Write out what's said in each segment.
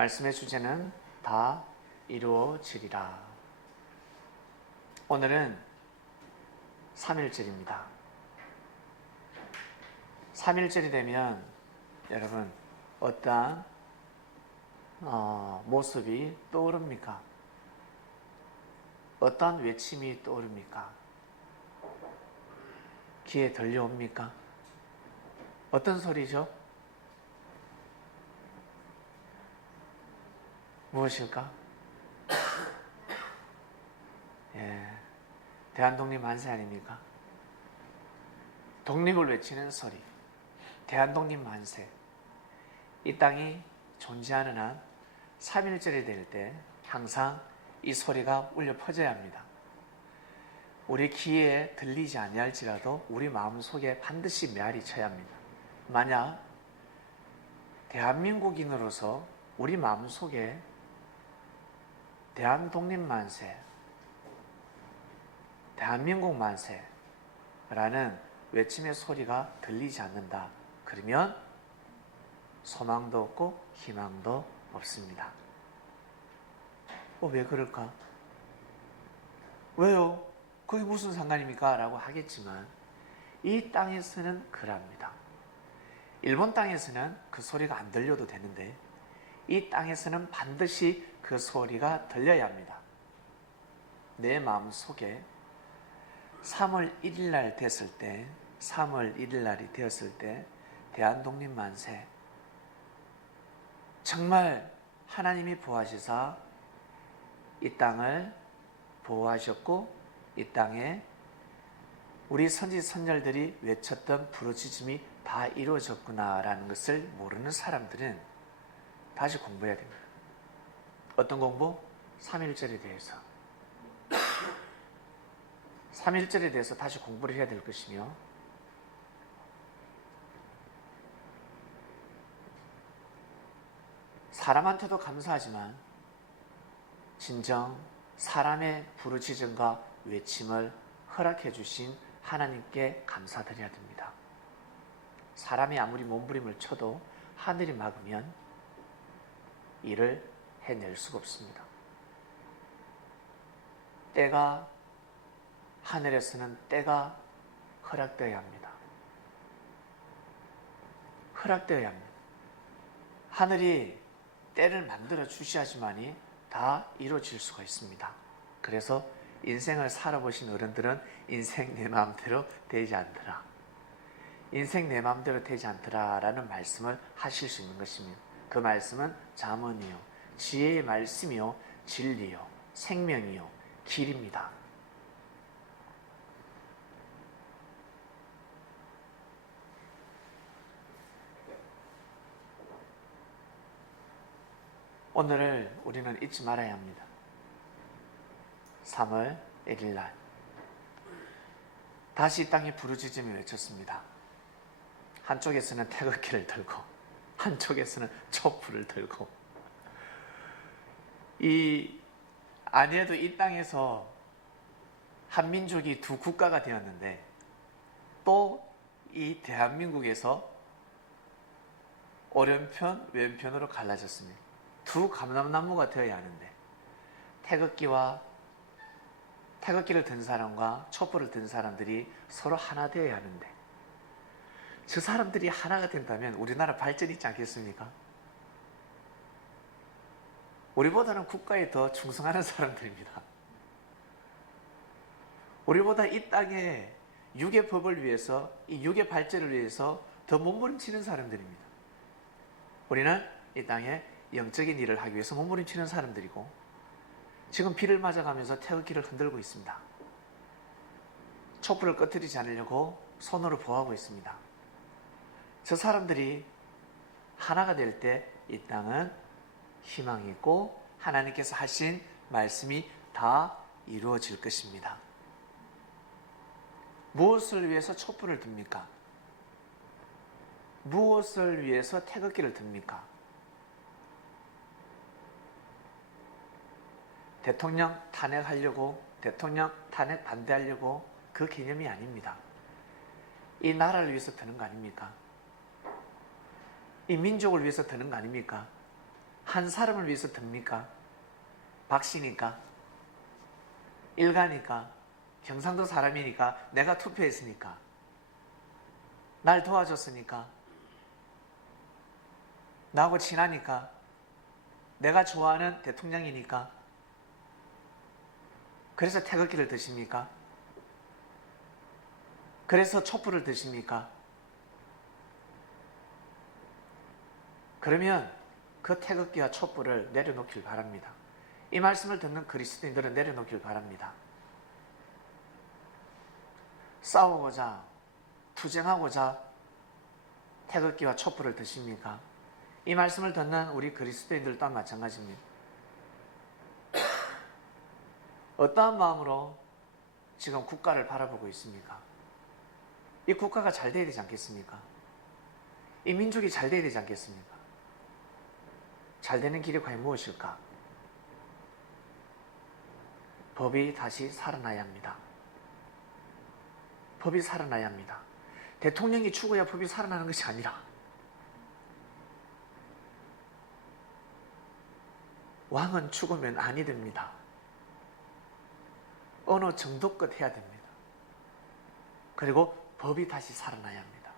말씀의 주제는 다 이루어지리라. 오늘은 3.1절입니다. 3.1절이 되면 여러분 어떠한 모습이 떠오릅니까? 어떠한 외침이 떠오릅니까? 귀에 들려옵니까? 어떤 소리죠? 무엇일까? 대한독립 만세 아닙니까? 독립을 외치는 소리, 대한독립 만세. 이 땅이 존재하는 한 3.1절이 될 때 항상 이 소리가 울려 퍼져야 합니다. 우리 귀에 들리지 아니할지라도 우리 마음속에 반드시 메아리 쳐야 합니다. 만약 대한민국인으로서 우리 마음속에 대한독립 만세, 대한민국 만세라는 외침의 소리가 들리지 않는다. 그러면 소망도 없고 희망도 없습니다. 왜 그럴까? 왜요? 그게 무슨 상관입니까? 라고 하겠지만 이 땅에서는 그럽니다. 일본 땅에서는 그 소리가 안 들려도 되는데 이 땅에서는 반드시 그 소리가 들려야 합니다. 내 마음속에 3월 1일 날 됐을 때, 3월 1일 날이 되었을 때 대한독립 만세, 정말 하나님이 보호하시사 이 땅을 보호하셨고 이 땅에 우리 선지 선열들이 외쳤던 부르짖음이 다 이루어졌구나라는 것을 모르는 사람들은 다시 공부해야 됩니다. 어떤 공부? 3.1절에 대해서. 3.1절에 대해서 다시 공부를 해야 될 것이며 사람한테도 감사하지만 진정 사람의 부르짖음과 외침을 허락해 주신 하나님께 감사드려야 됩니다. 사람이 아무리 몸부림을 쳐도 하늘이 막으면 일을 해낼 수가 없습니다. 때가 하늘에서는 때가 허락되어야 합니다. 허락되어야 합니다. 하늘이 때를 만들어 주셔야지만이 다 이루어질 수가 있습니다. 그래서 인생을 살아보신 어른들은 인생 내 마음대로 되지 않더라. 인생 내 마음대로 되지 않더라 라는 말씀을 하실 수 있는 것입니다. 그 말씀은 잠언이요, 지혜의 말씀이요, 진리요, 생명이요, 길입니다. 오늘을 우리는 잊지 말아야 합니다. 3월 1일 날 다시 이 땅에 부르짖음이 외쳤습니다. 한쪽에서는 태극기를 들고 한쪽에서는 촛불을 들고 아니해도 이 땅에서 한민족이 두 국가가 되었는데 또 이 대한민국에서 오른편 왼편으로 갈라졌습니다. 두 감람나무가 되어야 하는데 태극기를 든 사람과 촛불을 든 사람들이 서로 하나 되어야 하는데 저 사람들이 하나가 된다면 우리나라 발전이 있지 않겠습니까? 우리보다는 국가에 더 충성하는 사람들입니다. 우리보다 이 땅에 육의 법을 위해서, 이 육의 발전을 위해서 더 몸부림치는 사람들입니다. 우리는 이 땅에 영적인 일을 하기 위해서 몸부림치는 사람들이고 지금 비를 맞아가면서 태극기를 흔들고 있습니다. 촛불을 꺼뜨리지 않으려고 손으로 보호하고 있습니다. 저 사람들이 하나가 될 때 이 땅은 희망이 있고 하나님께서 하신 말씀이 다 이루어질 것입니다. 무엇을 위해서 촛불을 듭니까? 무엇을 위해서 태극기를 듭니까? 대통령 탄핵하려고, 대통령 탄핵 반대하려고 그 개념이 아닙니다. 이 나라를 위해서 드는 거 아닙니까? 이 민족을 위해서 드는 거 아닙니까? 한 사람을 위해서 듭니까? 박씨니까, 일가니까, 경상도 사람이니까, 내가 투표했으니까, 날 도와줬으니까, 나하고 친하니까, 내가 좋아하는 대통령이니까. 그래서 태극기를 드십니까? 그래서 촛불을 드십니까? 그러면 그 태극기와 촛불을 내려놓길 바랍니다. 이 말씀을 듣는 그리스도인들은 내려놓길 바랍니다. 싸우고자, 투쟁하고자 태극기와 촛불을 드십니까? 이 말씀을 듣는 우리 그리스도인들 또한 마찬가지입니다. 어떠한 마음으로 지금 국가를 바라보고 있습니까? 이 국가가 잘 돼야 되지 않겠습니까? 이 민족이 잘 돼야 되지 않겠습니까? 잘 되는 길이 과연 무엇일까? 법이 다시 살아나야 합니다. 법이 살아나야 합니다. 대통령이 죽어야 법이 살아나는 것이 아니라 왕은 죽으면 아니 됩니다. 어느 정도껏 해야 됩니다. 그리고 법이 다시 살아나야 합니다.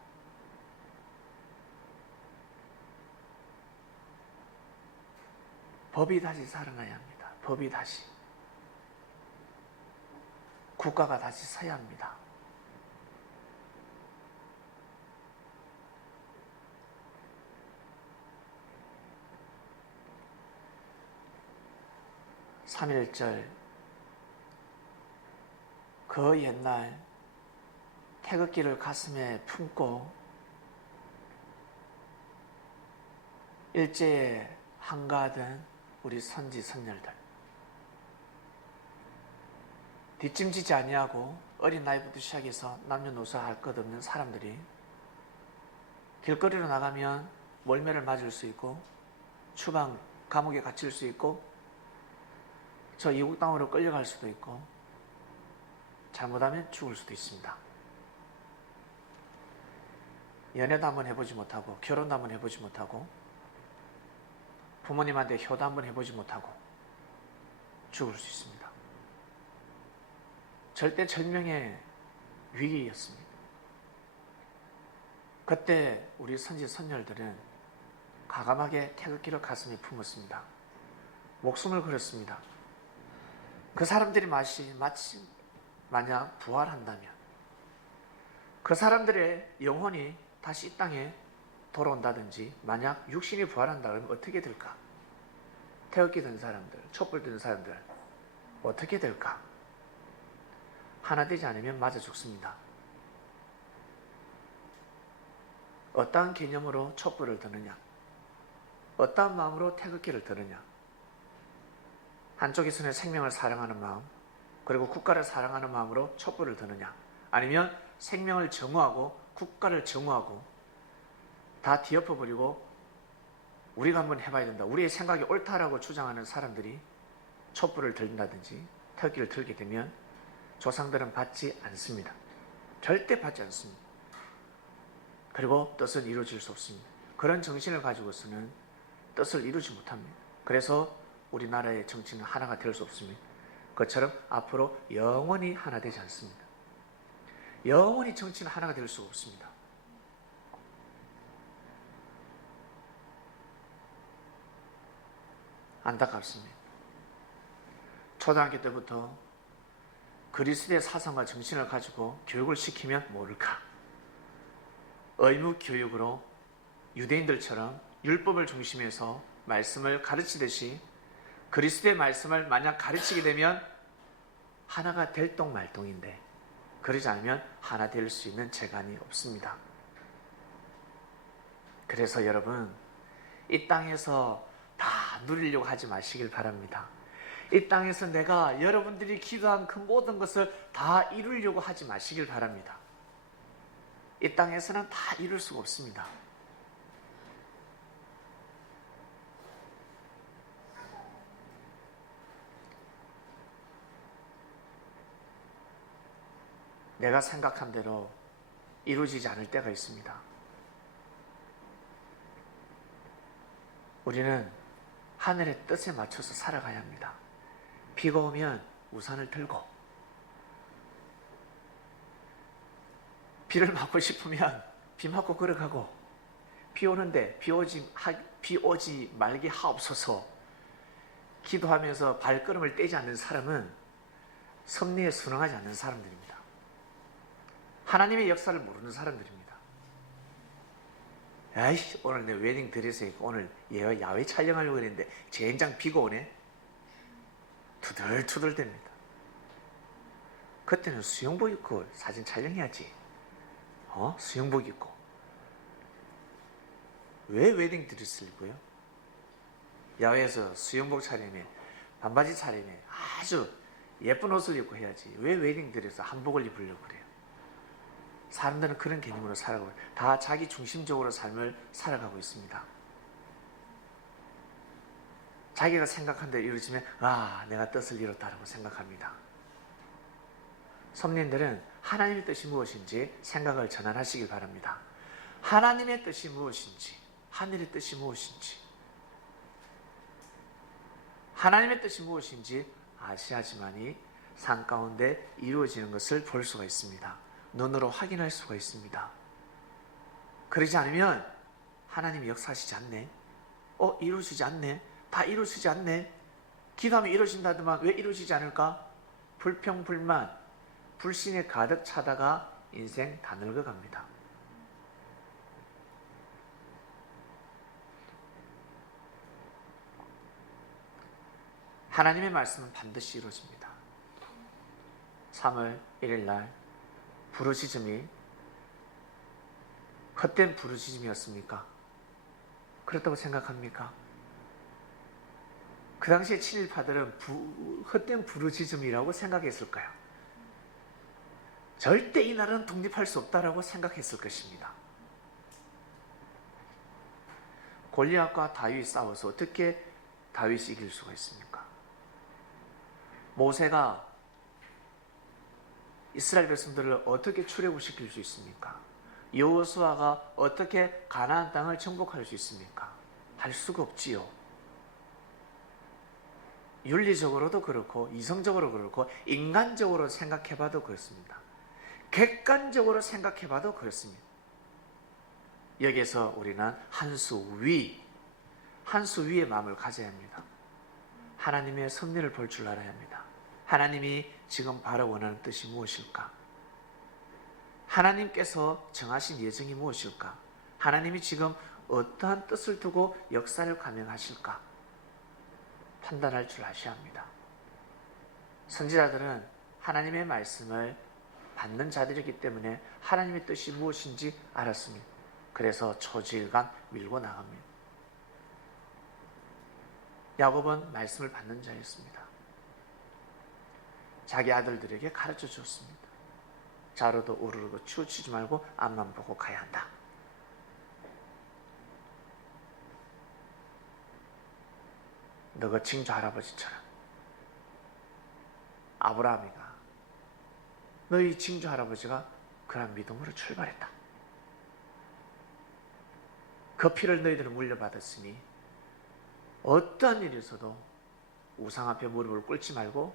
법이 다시 살아나야 합니다. 법이 다시. 국가가 다시 서야 합니다. 삼일절 그 옛날 태극기를 가슴에 품고 일제에 한가하던 우리 선지 선열들, 뒷짐지지 아니하고 어린 나이부터 시작해서 남녀노소 할 것 없는 사람들이 길거리로 나가면 몰매를 맞을 수 있고 추방 감옥에 갇힐 수 있고 저 이국 땅으로 끌려갈 수도 있고 잘못하면 죽을 수도 있습니다. 연애도 한번 해보지 못하고 결혼도 한번 해보지 못하고 부모님한테 효도 한번 해보지 못하고 죽을 수 있습니다. 절대절명의 위기였습니다. 그때 우리 선지 선열들은 과감하게 태극기를 가슴에 품었습니다. 목숨을 걸었습니다. 그 사람들이 마치 만약 부활한다면 그 사람들의 영혼이 다시 이 땅에 돌아온다든지 만약 육신이 부활한다 그러면 어떻게 될까? 태극기 든 사람들, 촛불 든 사람들 어떻게 될까? 하나 되지 않으면 맞아 죽습니다. 어떠한 개념으로 촛불을 드느냐? 어떠한 마음으로 태극기를 드느냐? 한쪽에서는 생명을 사랑하는 마음, 그리고 국가를 사랑하는 마음으로 촛불을 드느냐? 아니면 생명을 정오하고 국가를 정오하고 다 뒤엎어버리고 우리가 한번 해봐야 된다, 우리의 생각이 옳다라고 주장하는 사람들이 촛불을 들다든지 태극기를 들게 되면 조상들은 받지 않습니다. 절대 받지 않습니다. 그리고 뜻은 이루어질 수 없습니다. 그런 정신을 가지고서는 뜻을 이루지 못합니다. 그래서 우리나라의 정치는 하나가 될 수 없습니다. 그것처럼 앞으로 영원히 하나 되지 않습니다. 영원히 정치는 하나가 될 수가 없습니다. 안타깝습니다. 초등학교 때부터 그리스도의 사상과 정신을 가지고 교육을 시키면 모를까? 의무 교육으로 유대인들처럼 율법을 중심해서 말씀을 가르치듯이 그리스도의 말씀을 만약 가르치게 되면 하나가 될똥말똥인데 그러지 않으면 하나 될 수 있는 재간이 없습니다. 그래서 여러분, 이 땅에서 다 누리려고 하지 마시길 바랍니다. 이 땅에서 내가 여러분들이 기도한 그 모든 것을 다 이루려고 하지 마시길 바랍니다. 이 땅에서는 다 이룰 수가 없습니다. 내가 생각한 대로 이루어지지 않을 때가 있습니다. 우리는 하늘의 뜻에 맞춰서 살아가야 합니다. 비가 오면 우산을 들고, 비를 맞고 싶으면 비 맞고 걸어가고, 비 오는데 비 오지 말게 하옵소서 기도하면서 발걸음을 떼지 않는 사람은 섭리에 순응하지 않는 사람들입니다. 하나님의 역사를 모르는 사람들입니다. 아이씨, 오늘 내 웨딩 드레스 입고 오늘 야외 촬영하려고 했는데 젠장 비가 오네. 투덜투덜 됩니다. 그때는 수영복 입고 사진 촬영해야지. 수영복 입고. 왜 웨딩 드레스를 입고요? 야외에서 수영복 촬영에 반바지 촬영에 아주 예쁜 옷을 입고 해야지. 왜 웨딩 드레스 한복을 입으려고 그래요? 사람들은 그런 개념으로 살아가고 다 자기 중심적으로 삶을 살아가고 있습니다. 자기가 생각한 대로 이루어지면 내가 뜻을 이뤘다라고 생각합니다. 성님들은 하나님의 뜻이 무엇인지 생각을 전환하시길 바랍니다. 하나님의 뜻이 무엇인지, 하늘의 뜻이 무엇인지, 하나님의 뜻이 무엇인지 아시아지만이 삶 가운데 이루어지는 것을 볼 수가 있습니다. 눈으로 확인할 수가 있습니다. 그러지 않으면 하나님이 역사하시지 않네. 이루어지지 않네. 다 이루어지지 않네. 기도하면 이루어진다더만 왜 이루어지지 않을까? 불평, 불만, 불신에 가득 차다가 인생 다 늙어갑니다. 하나님의 말씀은 반드시 이루어집니다. 3월 1일 날 부르짖음이 헛된 부르짖음이었습니까? 그렇다고 생각합니까? 그 당시에 친일파들은 헛된 부르짖음이라고 생각했을까요? 절대 이 나라는 독립할 수 없다라고 생각했을 것입니다. 골리앗과 다윗이 싸워서 어떻게 다윗이 이길 수가 있습니까? 모세가 이스라엘 백성들을 어떻게 출애굽시킬 수 있습니까? 여호수아가 어떻게 가나안 땅을 정복할 수 있습니까? 할 수가 없지요. 윤리적으로도 그렇고 이성적으로 그렇고 인간적으로 생각해봐도 그렇습니다. 객관적으로 생각해봐도 그렇습니다. 여기에서 우리는 한 수 위의 마음을 가져야 합니다. 하나님의 섭리를 볼 줄 알아야 합니다. 하나님이 지금 바로 원하는 뜻이 무엇일까? 하나님께서 정하신 예정이 무엇일까? 하나님이 지금 어떠한 뜻을 두고 역사를 감행하실까? 판단할 줄 아셔야 합니다. 선지자들은 하나님의 말씀을 받는 자들이기 때문에 하나님의 뜻이 무엇인지 알았습니다. 그래서 초지일간 밀고 나갑니다. 야곱은 말씀을 받는 자였습니다. 자기 아들들에게 가르쳐 주었습니다. 자로도 우르르고 치우치지 말고 앞만 보고 가야 한다. 너가 징조 할아버지처럼 아브라함이가 너희 징조 할아버지가 그런 믿음으로 출발했다. 그 피를 너희들은 물려받았으니 어떠한 일이 있어도 우상 앞에 무릎을 꿇지 말고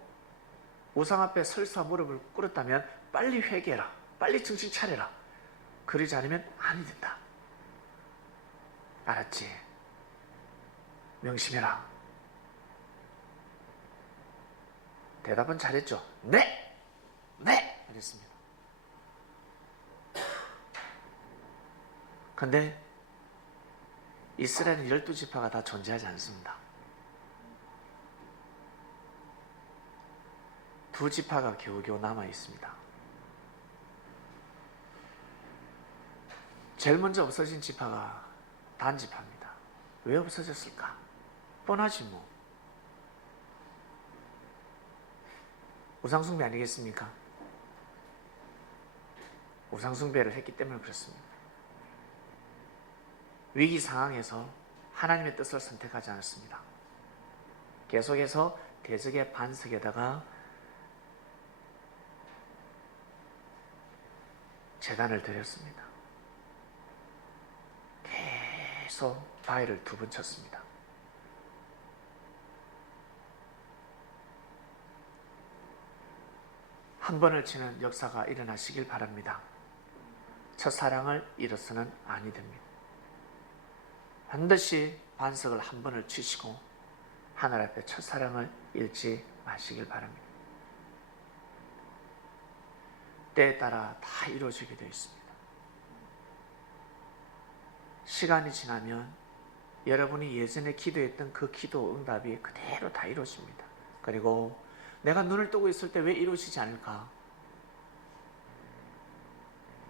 우상 앞에 설사 무릎을 꿇었다면 빨리 회개해라. 빨리 정신 차려라. 그러지 않으면 아니 된다. 알았지? 명심해라. 대답은 잘했죠? 네! 네! 이랬습니다. 근데 이스라엘은 12지파가 다 존재하지 않습니다. 2지파가 겨우겨우 남아 있습니다. 제일 먼저 없어진 지파가 단지파입니다. 왜 없어졌을까? 뻔하지 뭐. 우상숭배 아니겠습니까? 우상숭배를 했기 때문에 그렇습니다. 위기 상황에서 하나님의 뜻을 선택하지 않았습니다. 계속해서 대적의 반석에다가 제단을 드렸습니다. 계속 바위를 2번 쳤습니다. 한 번을 치는 역사가 일어나시길 바랍니다. 첫사랑을 잃어서는 아니 됩니다. 반드시 반석을 한 번을 치시고 하늘 앞에 첫사랑을 잃지 마시길 바랍니다. 때에 따라 다 이루어지게 되어 있습니다. 시간이 지나면 여러분이 예전에 기도했던 그 기도 응답이 그대로 다 이루어집니다. 그리고 내가 눈을 뜨고 있을 때 왜 이루어지지 않을까?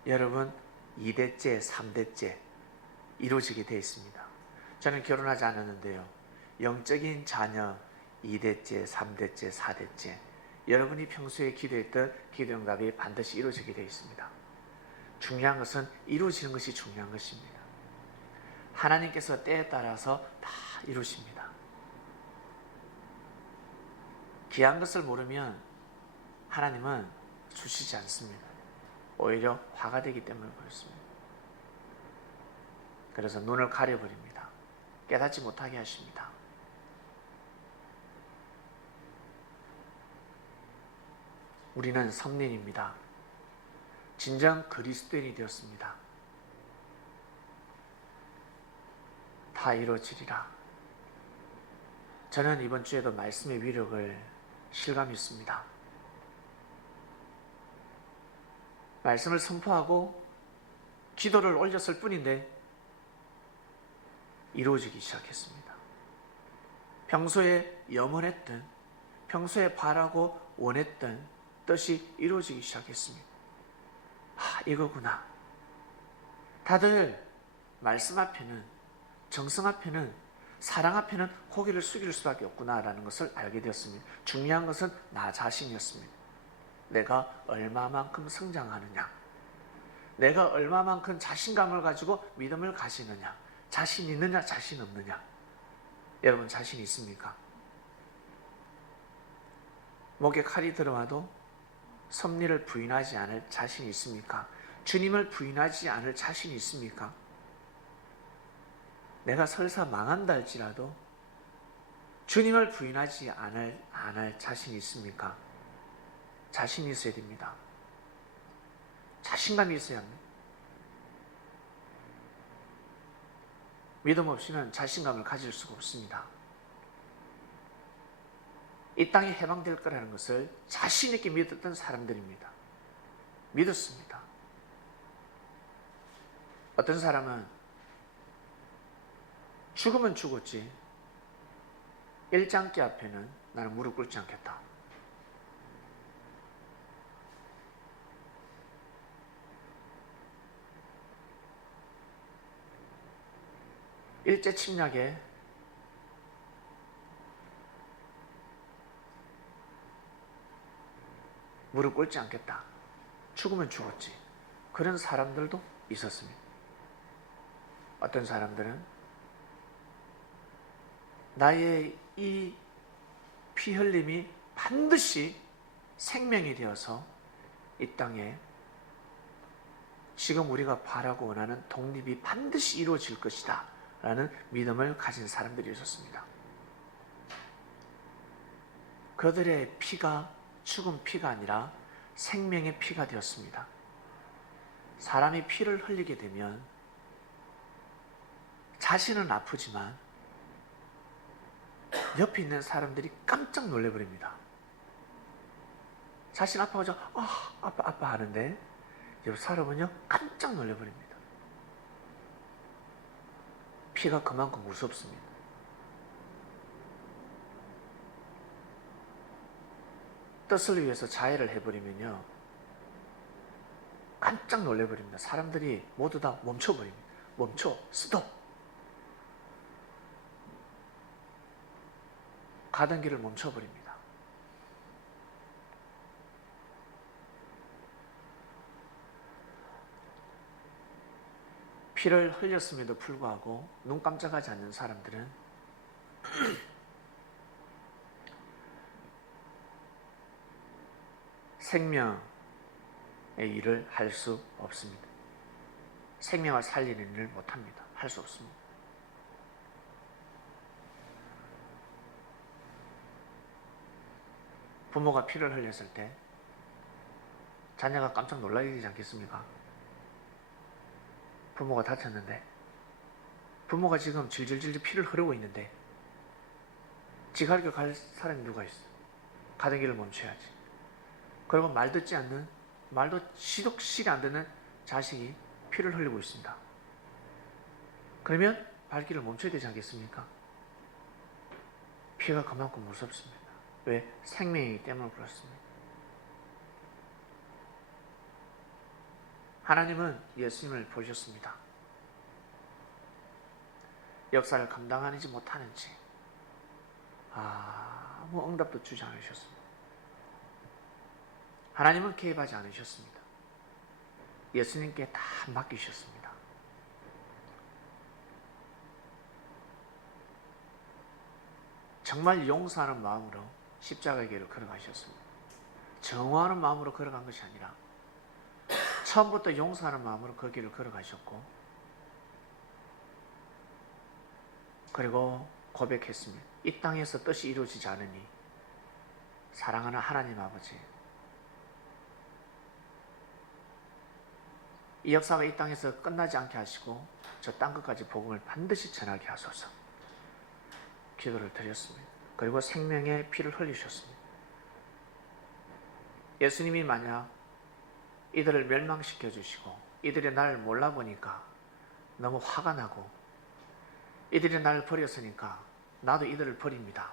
여러분 2대째, 3대째 이루어지게 되어 있습니다. 저는 결혼하지 않았는데요. 영적인 자녀 2대째, 3대째, 4대째 여러분이 평소에 기도했던 기도 응답이 반드시 이루어지게 되어 있습니다. 중요한 것은 이루어지는 것이 중요한 것입니다. 하나님께서 때에 따라서 다 이루십니다. 귀한 것을 모르면 하나님은 주시지 않습니다. 오히려 화가 되기 때문에 그렇습니다. 그래서 눈을 가려버립니다. 깨닫지 못하게 하십니다. 우리는 성린입니다. 진정 그리스도인이 되었습니다. 다 이루어지리라. 저는 이번 주에도 말씀의 위력을 실감했습니다. 말씀을 선포하고 기도를 올렸을 뿐인데 이루어지기 시작했습니다. 평소에 염원했던, 평소에 바라고 원했던 뜻이 이루어지기 시작했습니다. 이거구나. 다들 말씀 앞에는, 정성 앞에는, 사랑 앞에는 고개를 숙일 수밖에 없구나라는 것을 알게 되었습니다. 중요한 것은 나 자신이었습니다. 내가 얼마만큼 성장하느냐, 내가 얼마만큼 자신감을 가지고 믿음을 가지느냐, 자신 있느냐 자신 없느냐. 여러분 자신 있습니까? 목에 칼이 들어와도 섭리를 부인하지 않을 자신이 있습니까? 주님을 부인하지 않을 자신이 있습니까? 내가 설사 망한다 할지라도 주님을 부인하지 않을 자신이 있습니까? 자신이 있어야 됩니다. 자신감이 있어야 합니다. 믿음 없이는 자신감을 가질 수가 없습니다. 이 땅이 해방될 거라는 것을 자신 있게 믿었던 사람들입니다. 믿었습니다. 어떤 사람은 죽으면 죽었지 일장기 앞에는 나는 무릎 꿇지 않겠다. 일제 침략에 무릎 꿇지 않겠다. 죽으면 죽었지. 그런 사람들도 있었습니다. 어떤 사람들은 나의 이 피 흘림이 반드시 생명이 되어서 이 땅에 지금 우리가 바라고 원하는 독립이 반드시 이루어질 것이다 라는 믿음을 가진 사람들이 있었습니다. 그들의 피가 죽은 피가 아니라 생명의 피가 되었습니다. 사람이 피를 흘리게 되면 자신은 아프지만 옆에 있는 사람들이 깜짝 놀래버립니다. 자신 아파가지고 아파 하는데 옆 사람은요 깜짝 놀래버립니다. 피가 그만큼 무섭습니다. 뜻을 위해서 자해를 해버리면요 깜짝 놀래버립니다. 사람들이 모두 다 멈춰버립니다. 멈춰, 스톱. 가던 길을 멈춰버립니다. 피를 흘렸음에도 불구하고 눈 깜짝하지 않는 사람들은 생명의 일을 할 수 없습니다. 생명을 살리는 일을 못합니다. 할 수 없습니다. 부모가 피를 흘렸을 때 자녀가 깜짝 놀라게 되지 않겠습니까? 부모가 다쳤는데, 부모가 지금 질질질 피를 흐르고 있는데 지가 학교 갈 사람이 누가 있어? 가던 길을 멈춰야지. 그리고 말 듣지 않는, 말도 시독시도 안 듣는 자식이 피를 흘리고 있습니다. 그러면 발길을 멈춰야 되지 않겠습니까? 피가 그만큼 무섭습니다. 왜? 생명이기 때문에 그렇습니다. 하나님은 예수님을 보셨습니다. 역사를 감당하지 못하는지 아무 응답도 주지 않으셨습니다. 하나님은 개입하지 않으셨습니다. 예수님께 다 맡기셨습니다. 정말 용서하는 마음으로 십자가의 길을 걸어가셨습니다. 정화하는 마음으로 걸어간 것이 아니라 처음부터 용서하는 마음으로 그 길을 걸어가셨고, 그리고 고백했습니다. 이 땅에서 뜻이 이루어지지 않으니 사랑하는 하나님 아버지, 이 역사가 이 땅에서 끝나지 않게 하시고 저 땅끝까지 복음을 반드시 전하게 하소서 기도를 드렸습니다. 그리고 생명의 피를 흘리셨습니다. 예수님이 만약 이들을 멸망시켜 주시고 이들이 나를 몰라보니까 너무 화가 나고 이들이 나를 버렸으니까 나도 이들을 버립니다,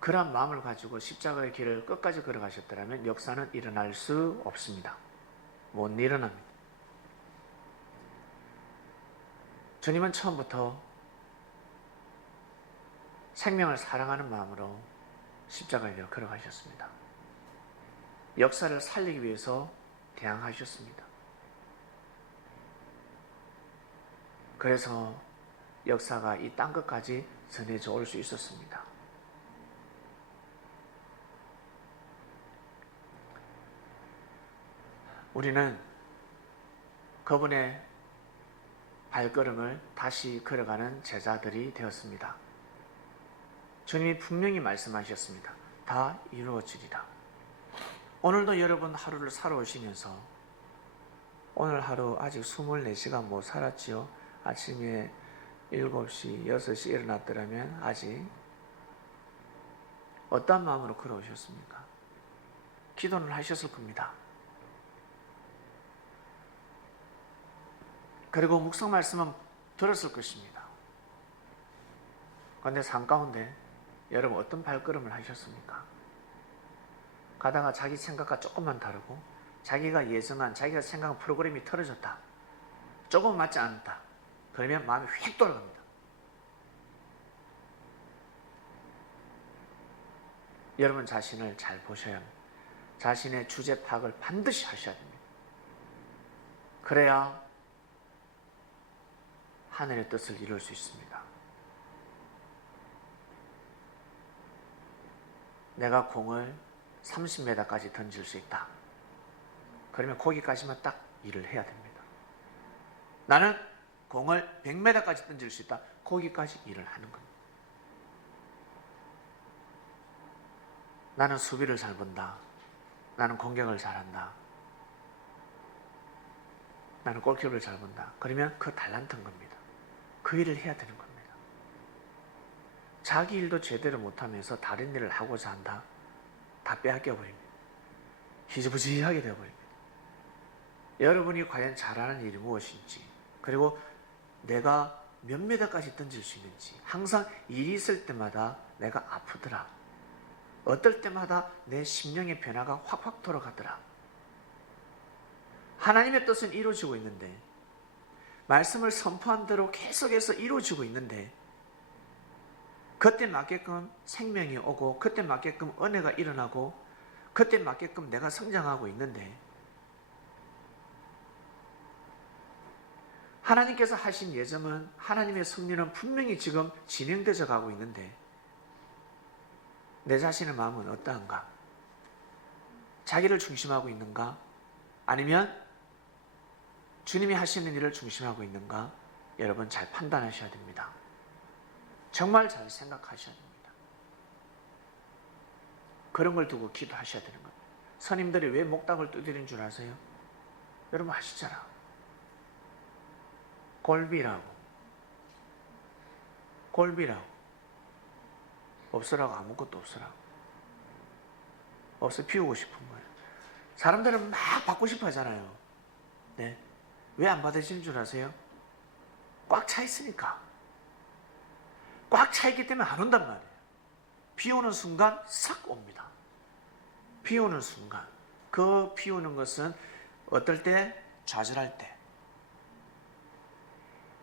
그런 마음을 가지고 십자가의 길을 끝까지 걸어가셨더라면 역사는 일어날 수 없습니다. 못 일어납니다. 주님은 처음부터 생명을 사랑하는 마음으로 십자가의 길을 걸어가셨습니다. 역사를 살리기 위해서 대항하셨습니다. 그래서 역사가 이 땅끝까지 전해져 올 수 있었습니다. 우리는 그분의 발걸음을 다시 걸어가는 제자들이 되었습니다. 주님이 분명히 말씀하셨습니다. 다 이루어지리라. 오늘도 여러분 하루를 살아오시면서 오늘 하루 아직 24시간 못 살았지요. 아침에 7시, 6시 일어났더라면 아직 어떤 마음으로 걸어오셨습니까? 기도는 하셨을 겁니다. 그리고 묵상 말씀은 들었을 것입니다. 그런데 삶 가운데 여러분 어떤 발걸음을 하셨습니까? 가다가 자기 생각과 조금만 다르고 자기가 예정한, 자기가 생각한 프로그램이 틀어졌다, 조금 맞지 않다, 그러면 마음이 휙 돌아갑니다. 여러분 자신을 잘 보셔야 합니다. 자신의 주제 파악을 반드시 하셔야 됩니다. 그래야 하늘의 뜻을 이룰 수 있습니다. 내가 공을 30m까지 던질 수 있다. 그러면 거기까지만 딱 일을 해야 됩니다. 나는 공을 100m까지 던질 수 있다. 거기까지 일을 하는 겁니다. 나는 수비를 잘 본다. 나는 공격을 잘한다. 나는 골키퍼를 잘 본다. 그러면 그 달란트인 겁니다. 그 일을 해야 되는 겁니다. 자기 일도 제대로 못하면서 다른 일을 하고자 한다. 다 빼앗겨 버립니다. 희지부지하게 되어버립니다. 여러분이 과연 잘하는 일이 무엇인지, 그리고 내가 몇 미터까지 던질 수 있는지, 항상 일이 있을 때마다 내가 아프더라, 어떨 때마다 내 심령의 변화가 확확 돌아가더라. 하나님의 뜻은 이루어지고 있는데, 말씀을 선포한 대로 계속해서 이루어지고 있는데, 그때 맞게끔 생명이 오고 그때 맞게끔 은혜가 일어나고 그때 맞게끔 내가 성장하고 있는데, 하나님께서 하신 예정은, 하나님의 섭리는 분명히 지금 진행되어 가고 있는데 내 자신의 마음은 어떠한가? 자기를 중심하고 있는가? 아니면 주님이 하시는 일을 중심하고 있는가? 여러분 잘 판단하셔야 됩니다. 정말 잘 생각하셔야 됩니다. 그런 걸 두고 기도하셔야 되는 겁니다. 스님들이 왜 목닥을 두드린 줄 아세요? 여러분 아시잖아. 골비라고. 골비라고. 없으라고. 아무것도 없으라고. 없어 피우고 싶은 거예요. 사람들은 막 받고 싶어 하잖아요. 네. 왜 안 받으시는 줄 아세요? 꽉 차 있으니까. 꽉 차 있기 때문에 안 온단 말이에요. 비 오는 순간 싹 옵니다. 비 오는 순간. 그 비 오는 것은 어떨 때? 좌절할 때.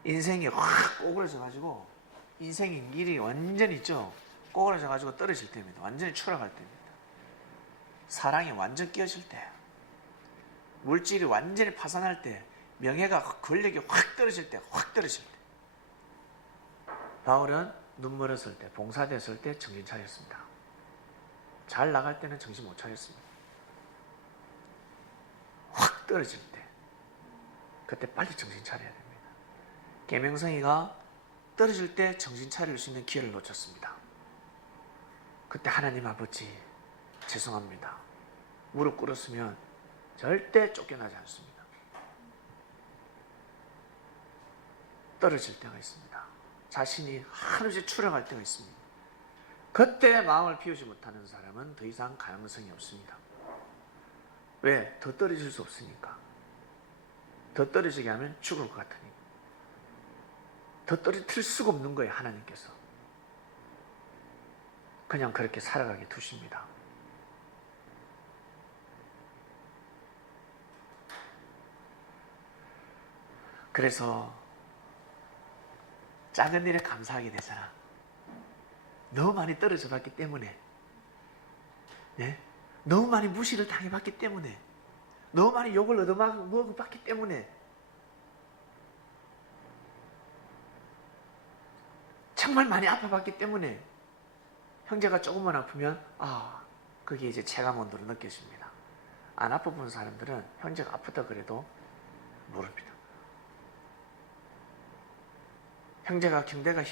인생이 확 꼬그라져 가지고 인생의 길이 완전히 있죠. 꼬그라져 가지고 떨어질 때입니다. 완전히 추락할 때입니다. 사랑이 완전 깨어질 때. 물질이 완전히 파산할 때. 명예가 권력이 확 떨어질 때. 확 떨어질 때. 바울은 눈 멀었을 때, 봉사됐을 때 정신 차렸습니다. 잘 나갈 때는 정신 못 차렸습니다. 확 떨어질 때, 그때 빨리 정신 차려야 됩니다. 계명성이가 떨어질 때 정신 차릴 수 있는 기회를 놓쳤습니다. 그때 하나님 아버지 죄송합니다. 무릎 꿇었으면 절대 쫓겨나지 않습니다. 떨어질 때가 있습니다. 자신이 한없이 추락할 때가 있습니다. 그때 마음을 비우지 못하는 사람은 더 이상 가능성이 없습니다. 왜? 더 떨어질 수 없으니까. 더 떨어지게 하면 죽을 것 같으니. 더 떨어뜨릴 수가 없는 거예요, 하나님께서. 그냥 그렇게 살아가게 두십니다. 그래서 작은 일에 감사하게 되잖아. 너무 많이 떨어져 봤기 때문에, 네? 너무 많이 무시를 당해봤기 때문에, 너무 많이 욕을 얻어먹어봤기 때문에, 정말 많이 아파봤기 때문에, 형제가 조금만 아프면 그게 이제 체감 온도로 느껴집니다. 안 아파본 사람들은 형제가 아프다 그래도 모릅니다. 형제가 경제가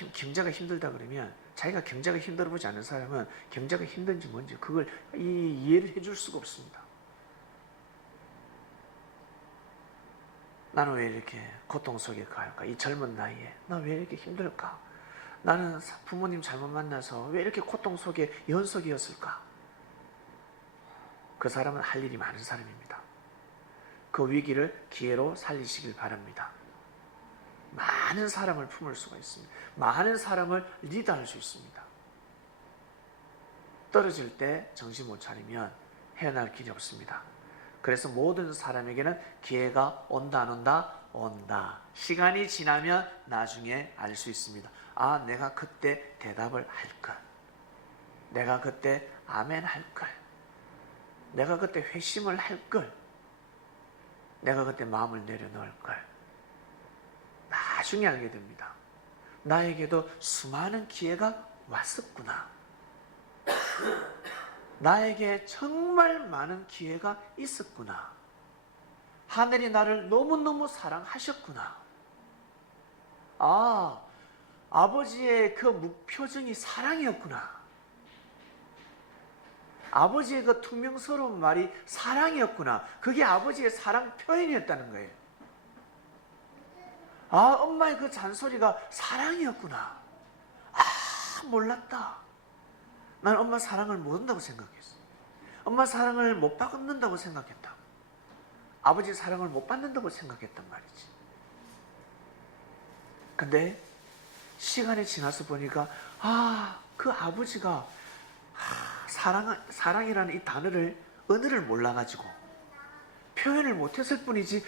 힘들다 그러면, 자기가 경제가 힘들어 보지 않는 사람은 경제가 힘든지 뭔지 그걸 이해를 해줄 수가 없습니다. 나는 왜 이렇게 고통 속에 갈까? 이 젊은 나이에 나 왜 이렇게 힘들까? 나는 부모님 잘못 만나서 왜 이렇게 고통 속에 연속이었을까? 그 사람은 할 일이 많은 사람입니다. 그 위기를 기회로 살리시길 바랍니다. 많은 사람을 품을 수가 있습니다. 많은 사람을 리드할 수 있습니다. 떨어질 때 정신 못 차리면 헤어날 길이 없습니다. 그래서 모든 사람에게는 기회가 온다 안 온다? 온다. 시간이 지나면 나중에 알 수 있습니다. 내가 그때 대답을 할걸. 내가 그때 아멘 할걸. 내가 그때 회심을 할걸. 내가 그때 마음을 내려놓을걸. 나중에 알게 됩니다. 나에게도 수많은 기회가 왔었구나. 나에게 정말 많은 기회가 있었구나. 하늘이 나를 너무너무 사랑하셨구나. 아버지의 그 무표정이 사랑이었구나. 아버지의 그 퉁명스러운 말이 사랑이었구나. 그게 아버지의 사랑 표현이었다는 거예요. 엄마의 그 잔소리가 사랑이었구나. 몰랐다. 난 엄마 사랑을 모른다고 생각했어. 엄마 사랑을 못 받는다고 생각했다. 아버지 사랑을 못 받는다고 생각했단 말이지. 근데 시간이 지나서 보니까 그 아버지가 사랑이라는 이 단어를 언어를 몰라가지고 표현을 못했을 뿐이지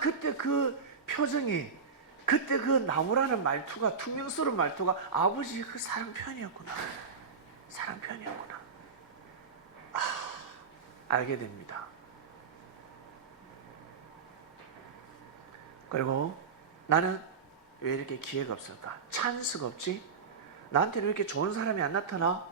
그때 그 표정이 그때 그 나무라는 말투가 퉁명스러운 말투가 아버지의 그 사랑 표현이었구나. 사랑 표현이었구나. 알게 됩니다. 그리고 나는 왜 이렇게 기회가 없을까? 찬스가 없지? 나한테는 왜 이렇게 좋은 사람이 안 나타나?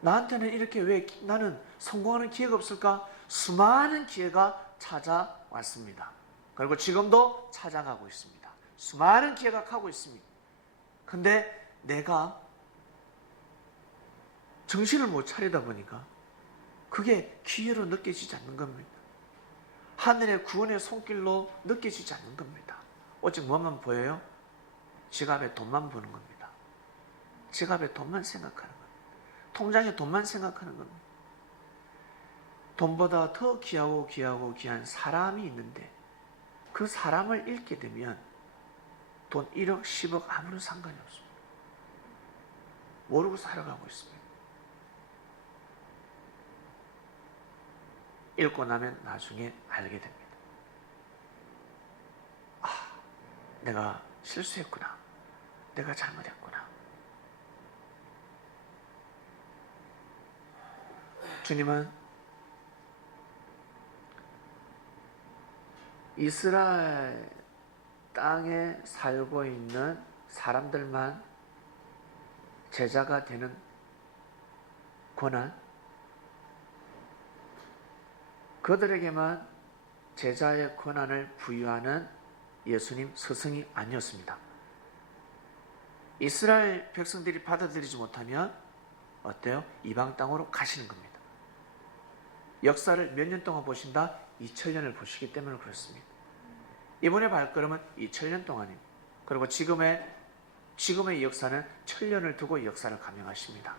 나한테는 이렇게 왜 나는 성공하는 기회가 없을까? 수많은 기회가 찾아왔습니다. 그리고 지금도 찾아가고 있습니다. 수많은 기회가 가고 있습니다. 근데 내가 정신을 못 차리다 보니까 그게 기회로 느껴지지 않는 겁니다. 하늘의 구원의 손길로 느껴지지 않는 겁니다. 오직 뭐만 보여요? 지갑에 돈만 보는 겁니다. 지갑에 돈만 생각하는 겁니다. 통장에 돈만 생각하는 겁니다. 돈보다 더 귀하고 귀한 사람이 있는데 그 사람을 잃게 되면 돈 1억, 10억 아무런 상관이 없습니다. 모르고 살아가고 있습니다. 읽고 나면 나중에 알게 됩니다. 아, 내가 실수했구나. 내가 잘못했구나. 주님은 이스라엘 땅에 살고 있는 사람들만 제자가 되는 권한, 그들에게만 제자의 권한을 부여하는 예수님 스승이 아니었습니다. 이스라엘 백성들이 받아들이지 못하면 어때요? 이방 땅으로 가시는 겁니다. 역사를 몇 년 동안 보신다? 2000년을 보시기 때문에 그렇습니다. 이번의 발걸음은 2000년 동안입니다. 그리고 지금의 역사는 1000년을 두고 역사를 감행하십니다.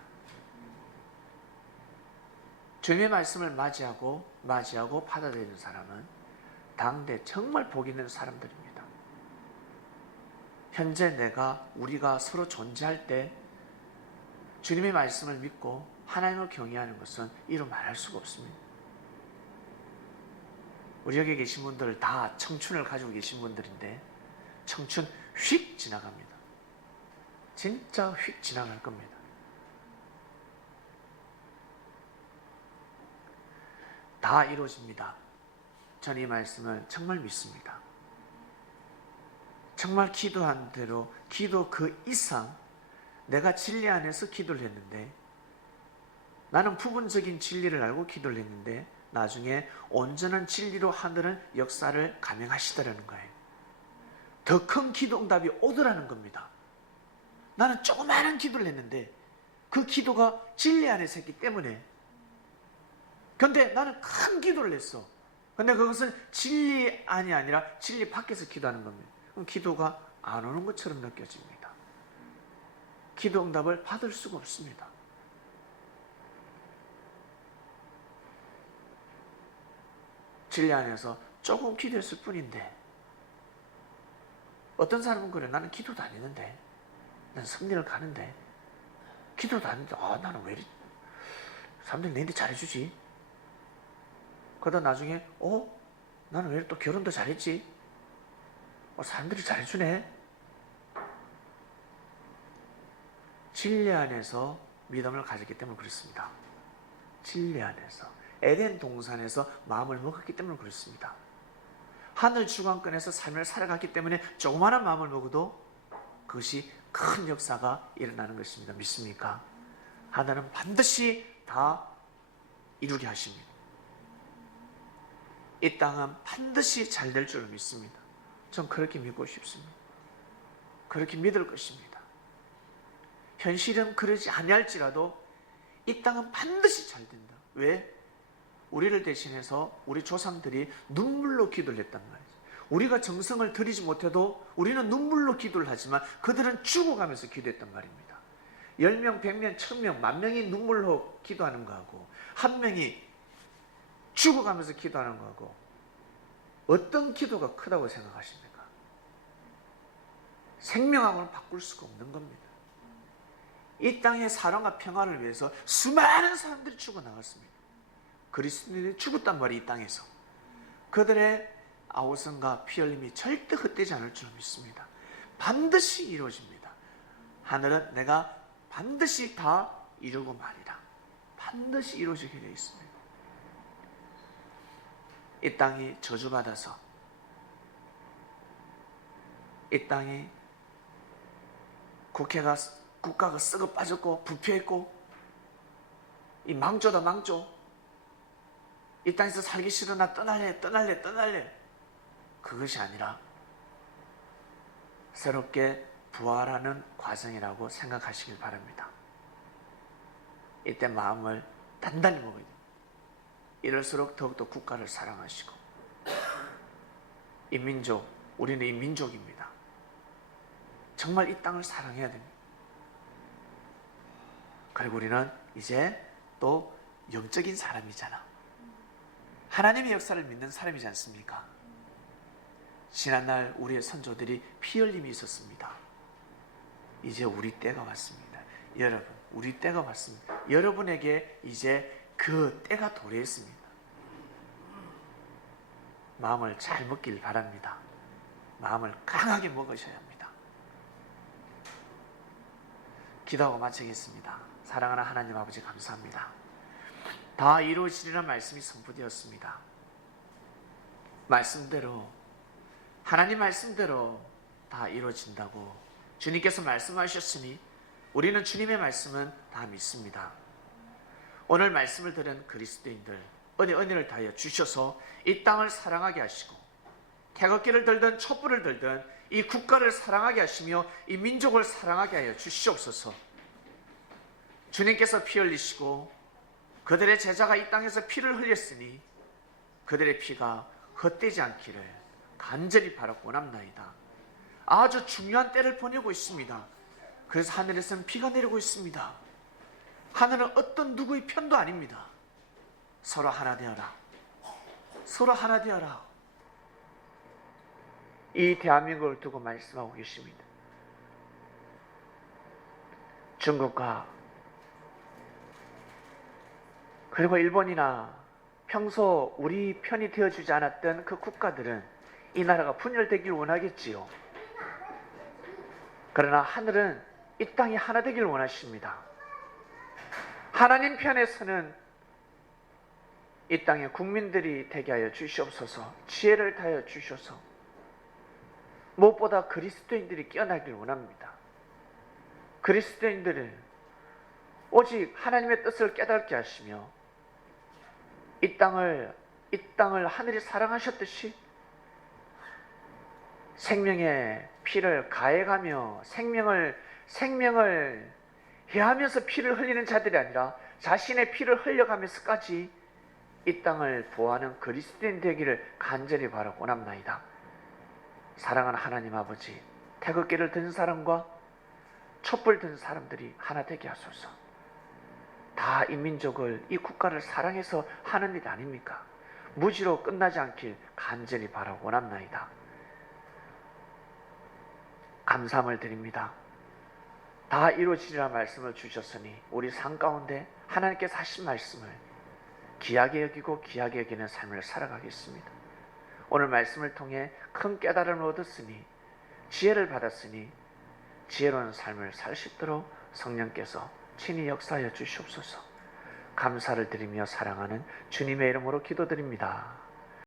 주님의 말씀을 맞이하고 받아들이는 사람은 당대 정말 복 있는 사람들입니다. 현재 우리가 서로 존재할 때 주님의 말씀을 믿고 하나님을 경외하는 것은 이루 말할 수가 없습니다. 우리 여기 계신 분들 다 청춘을 가지고 계신 분들인데 청춘 휙 지나갑니다. 진짜 휙 지나갈 겁니다. 다 이루어집니다. 저는 이 말씀을 정말 믿습니다. 정말 기도한 대로 기도 그 이상 내가 진리 안에서 기도를 했는데 나는 부분적인 진리를 알고 기도를 했는데 나중에 온전한 진리로 하늘은 역사를 감행하시더라는 거예요. 더 큰 기도 응답이 오더라는 겁니다. 나는 조그마한 기도를 했는데 그 기도가 진리 안에서 했기 때문에, 근데 나는 큰 기도를 했어. 근데 그것은 진리 안이 아니라 진리 밖에서 기도하는 겁니다. 그럼 기도가 안 오는 것처럼 느껴집니다. 기도 응답을 받을 수가 없습니다. 진리 안에서 조금 기도했을 뿐인데, 어떤 사람은 그래, 나는 기도도 안 했는데, 난 승리를 가는데, 기도도 안 했는데, 나는 왜 이리 사람들이 내한테 잘해주지? 그러다 나중에 나는 왜 또 결혼도 잘했지? 사람들이 잘해주네. 진리 안에서 믿음을 가졌기 때문에 그렇습니다. 진리 안에서 에덴 동산에서 마음을 먹었기 때문에 그렇습니다. 하늘 주관권에서 삶을 살아갔기 때문에 조그마한 마음을 먹어도 그것이 큰 역사가 일어나는 것입니다. 믿습니까? 하나님은 반드시 다 이루게 하십니다. 이 땅은 반드시 잘 될 줄 믿습니다. 전 그렇게 믿고 싶습니다. 그렇게 믿을 것입니다. 현실은 그러지 아니할지라도 이 땅은 반드시 잘 된다. 왜? 우리를 대신해서 우리 조상들이 눈물로 기도를 했단 말이죠. 우리가 정성을 들이지 못해도 우리는 눈물로 기도를 하지만 그들은 죽어가면서 기도했단 말입니다. 10명, 100명, 1000명, 10,000명이 눈물로 기도하는 거하고 한 명이 죽어가면서 기도하는 거하고 어떤 기도가 크다고 생각하십니까? 생명하고는 바꿀 수가 없는 겁니다. 이 땅의 사랑과 평화를 위해서 수많은 사람들이 죽어나갔습니다. 그리스도인들이 죽었단 말이에요. 이 땅에서. 그들의 아우성과 피 흘림이 절대 헛되지 않을 줄 믿습니다. 반드시 이루어집니다. 하늘은 내가 반드시 다 이루고 말이라. 반드시 이루어지게 되어 있습니다. 이 땅이 저주받아서, 이 땅이 국가가 썩어 빠졌고 부패했고 이 망조다 망조, 이 땅에서 살기 싫어, 나 떠날래, 그것이 아니라 새롭게 부활하는 과정이라고 생각하시길 바랍니다. 이때 마음을 단단히 먹어야 됩니다. 이럴수록 더욱더 국가를 사랑하시고, 이 민족, 우리는 이 민족입니다. 정말 이 땅을 사랑해야 됩니다. 그리고 우리는 이제 또 영적인 사람이잖아. 하나님의 역사를 믿는 사람이지 않습니까? 지난날 우리의 선조들이 피 흘림이 있었습니다. 이제 우리 때가 왔습니다. 여러분, 우리 때가 왔습니다. 여러분에게 이제 그 때가 도래했습니다. 마음을 잘 먹길 바랍니다. 마음을 강하게 먹으셔야 합니다. 기도하고 마치겠습니다. 사랑하는 하나님 아버지, 감사합니다. 다 이루어지리라는 말씀이 선포되었습니다. 말씀대로, 하나님 말씀대로 다 이루어진다고 주님께서 말씀하셨으니 우리는 주님의 말씀은 다 믿습니다. 오늘 말씀을 들은 그리스도인들 은혜를 다하여 주셔서 이 땅을 사랑하게 하시고, 태극기를 들든 촛불을 들든 이 국가를 사랑하게 하시며 이 민족을 사랑하게 하여 주시옵소서. 주님께서 피 흘리시고 그들의 제자가 이 땅에서 피를 흘렸으니 그들의 피가 헛되지 않기를 간절히 바라고 원합나이다. 아주 중요한 때를 보내고 있습니다. 그래서 하늘에서는 비가 내리고 있습니다. 하늘은 어떤 누구의 편도 아닙니다. 서로 하나 되어라. 서로 하나 되어라. 이 대한민국을 두고 말씀하고 계십니다. 중국과 그리고 일본이나 평소 우리 편이 되어주지 않았던 그 국가들은 이 나라가 분열되길 원하겠지요. 그러나 하늘은 이 땅이 하나 되길 원하십니다. 하나님 편에서는 이 땅의 국민들이 되게 하여 주시옵소서. 지혜를 다하여 주셔서 무엇보다 그리스도인들이 깨어나길 원합니다. 그리스도인들은 오직 하나님의 뜻을 깨닫게 하시며 이 땅을 하늘이 사랑하셨듯이 생명의 피를 가해가며 생명을 해하면서 피를 흘리는 자들이 아니라 자신의 피를 흘려가면서까지 이 땅을 보호하는 그리스도인 되기를 간절히 바라고 원합나이다. 사랑하는 하나님 아버지, 태극기를 든 사람과 촛불 든 사람들이 하나 되게 하소서. 다 이 민족을, 이 국가를 사랑해서 하는 일 아닙니까? 무지로 끝나지 않길 간절히 바라고 원합나이다. 감사함을 드립니다. 다 이루어지리라 말씀을 주셨으니 우리 삶 가운데 하나님께서 하신 말씀을 귀하게 여기고 귀하게 여기는 삶을 살아가겠습니다. 오늘 말씀을 통해 큰 깨달음을 얻었으니, 지혜를 받았으니 지혜로운 삶을 살 수 있도록 성령께서 친히 역사하여 주시옵소서. 감사를 드리며 사랑하는 주님의 이름으로 기도드립니다.